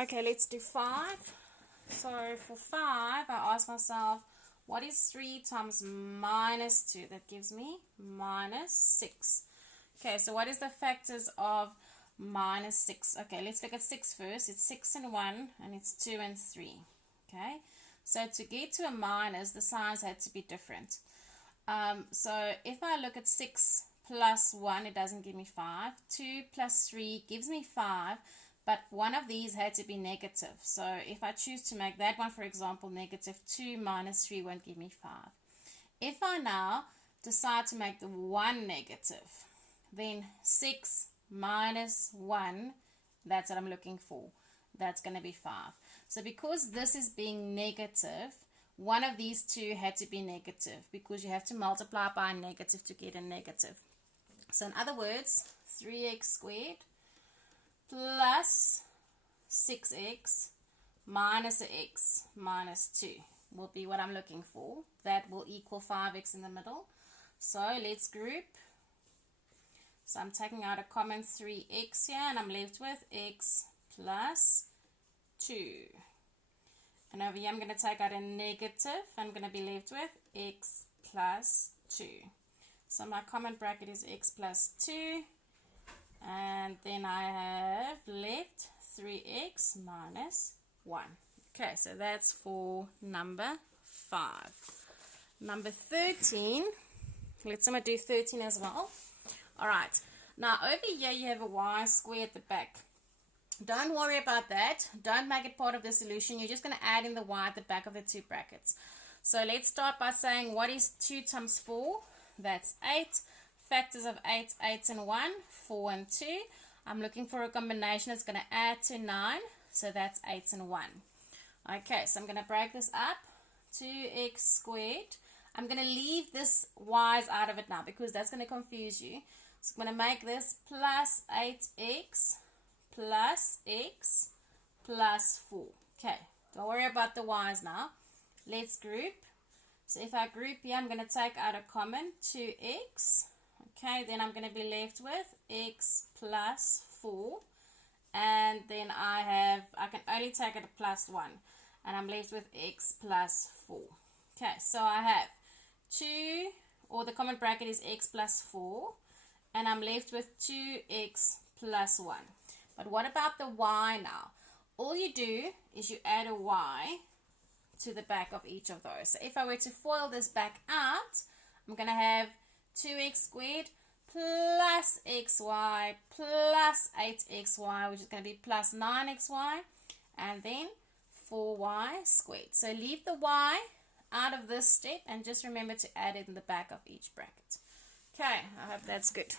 Okay, let's do 5. So for 5, I ask myself, what is 3 times minus 2? That gives me minus 6. Okay, so what is the factors of minus 6? Okay, let's look at 6 first. It's 6 and 1, and it's 2 and 3. Okay, so to get to a minus, the signs had to be different. So if I look at 6 plus 1, it doesn't give me 5. 2 plus 3 gives me 5. But one of these had to be negative. So if I choose to make that one, for example, negative 2 minus 3 won't give me 5. If I now decide to make the 1 negative, then 6 minus 1, that's what I'm looking for. That's going to be 5. So because this is being negative, one of these two had to be negative because you have to multiply by a negative to get a negative. So in other words, 3x squared plus 6x minus x minus 2 will be what I'm looking for. That will equal 5x in the middle. So let's group. So I'm taking out a common 3x here, and I'm left with x plus 2. And over here I'm going to take out a negative. I'm going to be left with x plus 2. So my common bracket is x plus 2. And then I have left 3x minus 1. Okay, so that's for number 5. Number 13, let's do 13 as well. Alright, now over here you have a y square at the back. Don't worry about that. Don't make it part of the solution. You're just going to add in the y at the back of the two brackets. So let's start by saying, what is 2 times 4? That's 8. Factors of 8, 8 and 1, 4 and 2. I'm looking for a combination that's going to add to 9. So that's 8 and 1. Okay, so I'm going to break this up. 2x squared. I'm going to leave this y's out of it now because that's going to confuse you. So I'm going to make this plus 8x plus x plus 4. Okay, don't worry about the y's now. Let's group. So if I group here, I'm going to take out a common 2x. Okay, then I'm going to be left with x plus 4. And then I can only take it a plus 1. And I'm left with x plus 4. Okay, so I have 2, or the common bracket is x plus 4. And I'm left with 2x plus 1. But what about the y now? All you do is you add a y to the back of each of those. So if I were to FOIL this back out, I'm going to have 2x squared plus xy plus 8xy, which is going to be plus 9xy, and then 4y squared. So leave the y out of this step and just remember to add it in the back of each bracket. Okay, I hope that's good.